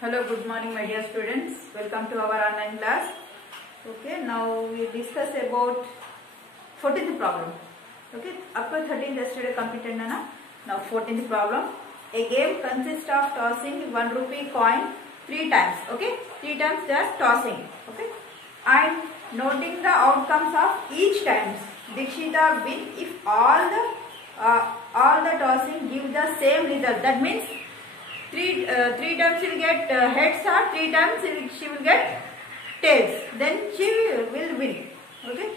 Hello, good morning my dear students. Welcome to our online class. Okay, now we discuss about 14th problem. Okay, up to 13th yesterday completed na. Now 14th problem. A game consists of tossing 1 rupee coin 3 times. Okay, 3 times just tossing. Okay, and noting the outcomes of each times. Dikshita win if all the tossing give the same result. That means three times she will get heads or 3 times she will get tails. Then she will win. Okay,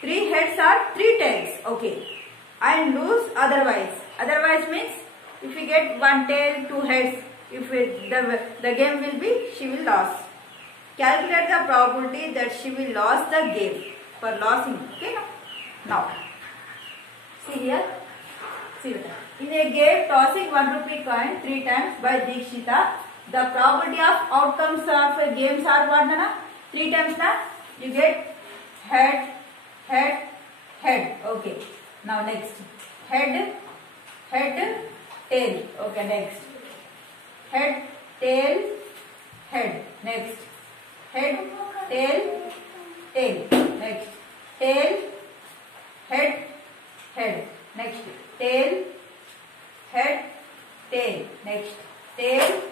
3 heads or 3 tails. Okay, and lose otherwise. Otherwise means if we get 1 tail, 2 heads, if the game will be she will lose. Calculate the probability that she will lose the game for losing. Okay, now see here. See that. In a game tossing 1 rupee coin 3 times by Dikshita, the probability of outcomes of games are what na? 3 times na? You get head, head, head. Okay. Now next. Head, head, tail. Okay, next. Head, tail, head. Next. Head, tail, tail. Next. Tail, head, head. Next. Tail, head, tail. Next. Tail,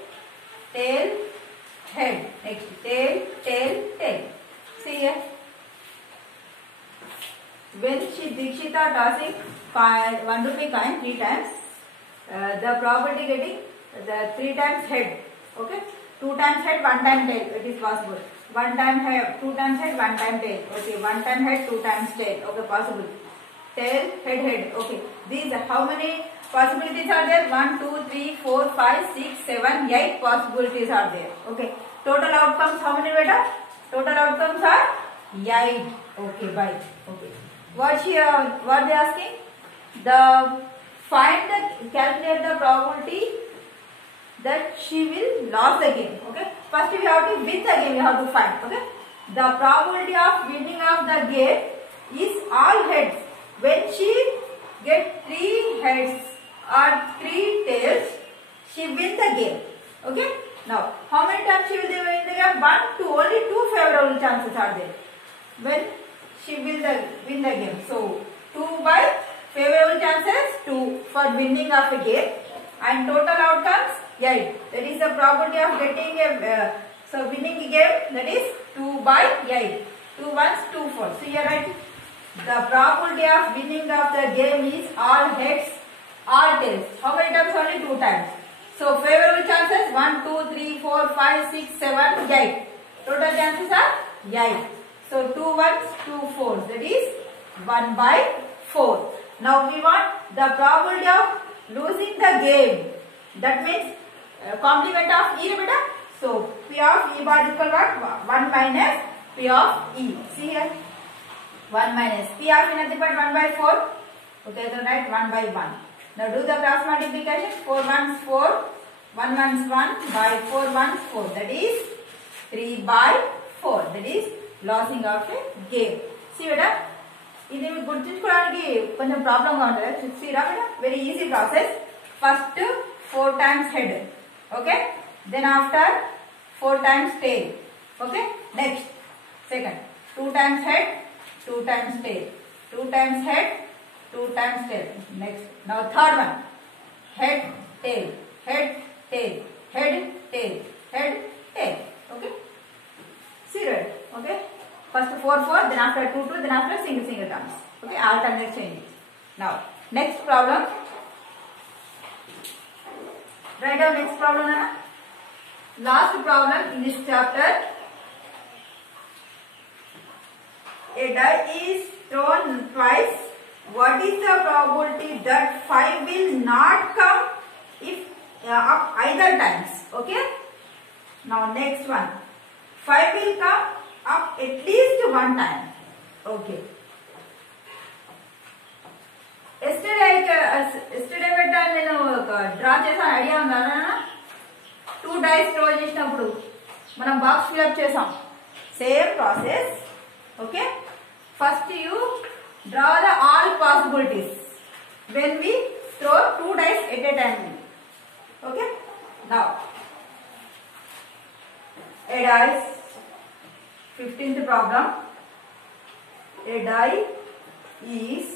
tail, head. Next. Tail, tail, tail. See here. When Dikshita tossing 1 rupee coin 3 times, the probability getting the 3 times head. Okay. 2 times head, 1 time tail. It is possible. 1 time head, 2 times head, 1 time tail. Okay. 1 time head, 2 times tail. Okay. Possible. Tail, head, head. Okay. These how many possibilities are there? 1, 2, 3, 4, 5, 6, 7, 8 possibilities are there. Okay. Total outcomes how many beta? Total outcomes are 8. Okay. Bye. Okay. What they asking? Calculate the probability that she will lose the game. Okay. First we have to win the game. We have to find. Okay. The probability of winning of the game is all heads. When she get 3 heads or 3 tails, she win the game. Okay. Now, how many times she will win the game? 1, 2. Only 2 favorable chances are there when she will win the game. So, 2 by favorable chances 2 for winning of a game, and total outcomes 8. That is the probability of getting a winning a game. That is 2 by 8. 2 ones, 2 fours. So here write. The probability of winning of the game is all heads, all tails. How many times? Only 2 times. So favorable chances 1, 2, 3, 4, 5, 6, 7, 8. Total chances are 8. So 2 ones, 2 fours. That is 1 by 4. Now we want the probability of losing the game. That means complement of E beta. So P of E bar is equal what? 1 minus P of E. See here. 1 minus P of nothing but 1 by 4. Okay, so write 1 by 1. Now do the cross multiplication. 4 ones 4, 1 ones 1 by 4 ones 4. That is 3 by 4. That is losing of a game. See beta, ఇది గుర్తుంచుకోవడానికి కొంచెం problem గా ఉంటుంది. See రా beta, very easy process. First 4 times head. Okay, then after 4 times tail. Okay, next second 2 times head, 2 times tail, 2 times head, 2 times tail. Next, now third one, head, tail, head, tail, head, tail, head, tail. Okay, see right? Okay, first 4 4, then after 2 2, then after single terms. Okay, alternate changes. Now next problem. Write down next problem. Last problem in this chapter. A die is thrown twice. What is the probability that 5 will not come if up either times? Okay. Now next one. 5 will come up at least 1 time. Okay. Yesterday beta నేను draw చేసాను, idea ఉందా? 2 dice draw చేసినప్పుడు మనం box fill up చేసాం. Same process. Okay. First you draw the all possibilities when we throw 2 dice at a time. Okay. Now, a die, 15th problem. A die is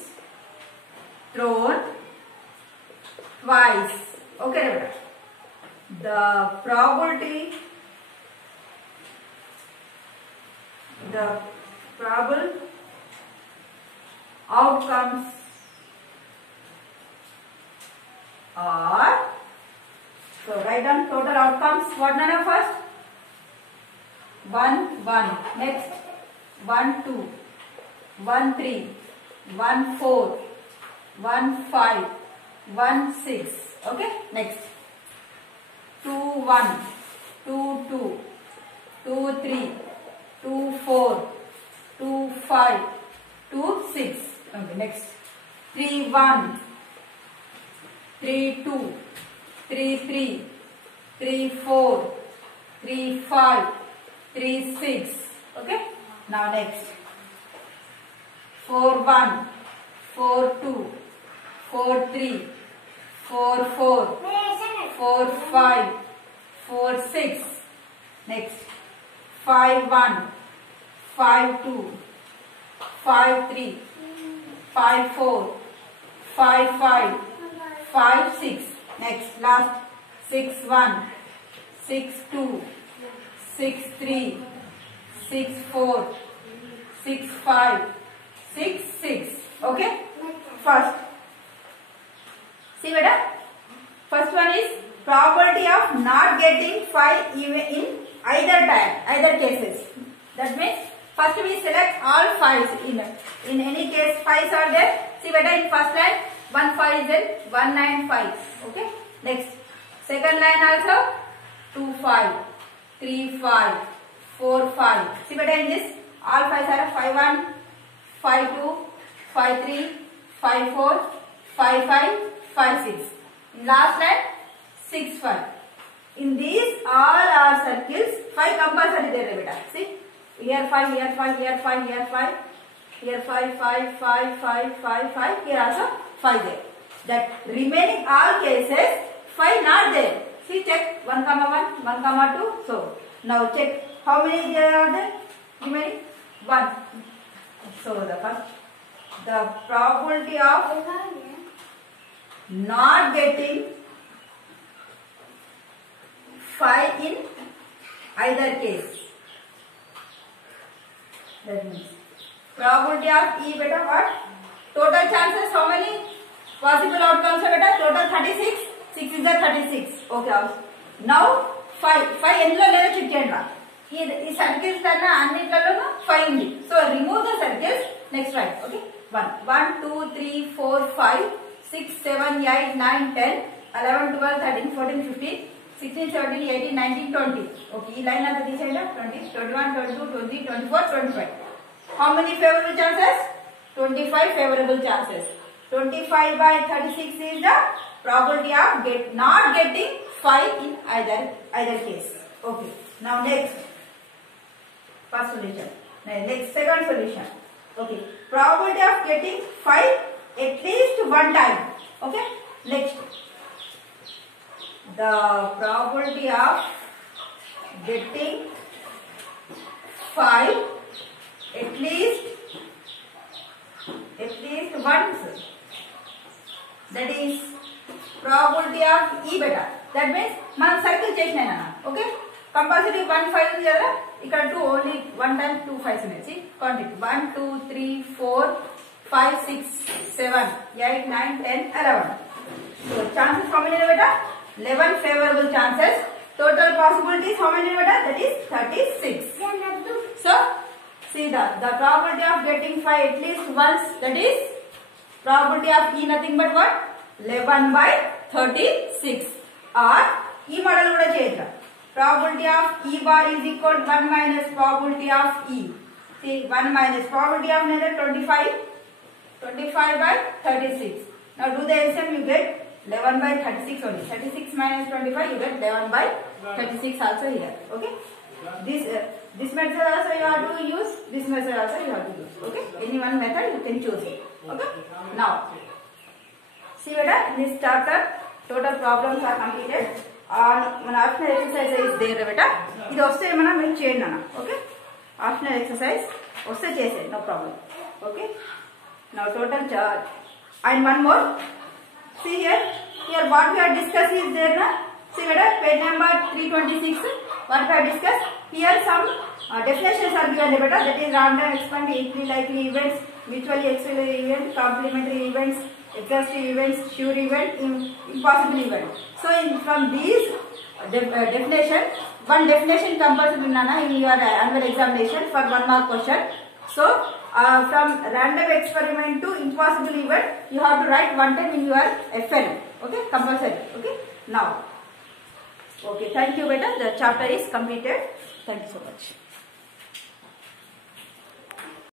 thrown twice. Okay, the probable outcomes are, so write down total outcomes. What number first? 1 1, next 1 2, 1 3, 1 4, 1 5, 1 6. Okay, next 2 1, 2 2, 2 3, 2 4, 2 5, 2 6. Okay, next 3 1, 3 2, 3 3, 3 4, 3 5, 3 6. Okay, now next 4 1, 4 2, 4 3, 4 4, 4 5, 4 6. Next 5 1, 5 2, 5 3, 5 4, 5 5, 5 6. Next last 6 1, 6 2, 6 3, 6 4, 6 5, 6 6. Okay, first see beta, first one is probability of not getting 5 even in either cases. That means first we select all 5s. In any case 5s are there. See beta, in first line 1 5 is there, 1 9 5. Okay, next second line also 2 5, 3 5, 4 5. See beta, in this all 5s are 5 1, 5 2, 5 3, 5 4, 5 5, 5 6. In last line 6 5. In these all are circles, 5 compulsory there beta. See, here 5, here 5, here 5, here 5, here 5, 5, 5, 5, 5, 5. Here also 5 there. That remaining all cases 5 not there. See, check 1 comma 1, 1 comma 2. So now check how many there are there remaining. 1. So the probability of not getting 5 in either case. That means probability of E beta what? Total chances how many? Possible outcomes beta? Total 36. 6 is the 36. Okay. Now 5 ఎందులో లేదో check చేయండి. ఈ circles కన్నా అన్నిట్లలో 5 ఉంది. So remove the circles. Next right. Okay, 1 2 3 4 5 6 7 8 9 10 11 12 13 14 15 16 17 18 19 20. Okay, ఈ line అంతా తీసేయండి. 20 21 22 23 24 25. How many favorable chances? 25 favorable chances. 25 by 36 is the probability of not getting 5 in either case. Okay. Now next, first solution. Next, second solution. Okay. Probability of getting 5 at least one time. Okay. Next, the probability of getting 5 at least once. That is probability of E beta. That means మనం circle చేసినా. Okay, compulsory 1 5 ఉంది కదా, ఇక్కడ 2 only 1 time 2 5s ఉన్నాయి. Quantity 1 2 3 4 5 6 7 8 9 10 11. So chances how many beta? 11 favorable chances. Total possibilities how many beta? That is 36. So see the probability of getting 5 at least once, that is probability of E nothing but what? 11 by 36. Or E model kuda cheyadra. Probability of E bar is equal to 1 minus probability of E. See, 1 minus probability of 25 by 36. Now do the LCM, you get 11 by 36 only. 36 minus 25, you get 11 by 36 also here. Okay. This method also you have to use. This method also you have to use. Okay. Any one method you can choose it. Okay. Now, see beta, in this chapter total problems are completed. మన optional exercise is there beta. ఇది వస్తే మనం మీరు చేయండి అన్న. Okay, optional exercise వస్తే చేసే, no problem. Okay, now total charge. And one more, see here what we have discussed is there na. See beta, page number 326, what we have discussed here, some definitions are given beta, that is random, expand, equally likely events, mutually exclusive event, complementary events, exhaustive events, sure event, impossible event. So from these definition, one definition compulsory nana in your annual examination for 1 mark question. So from random experiment to impossible event, you have to write one time in your FN. Okay, compulsory. Okay, now, okay, thank you beta, the chapter is completed. Thank you so much.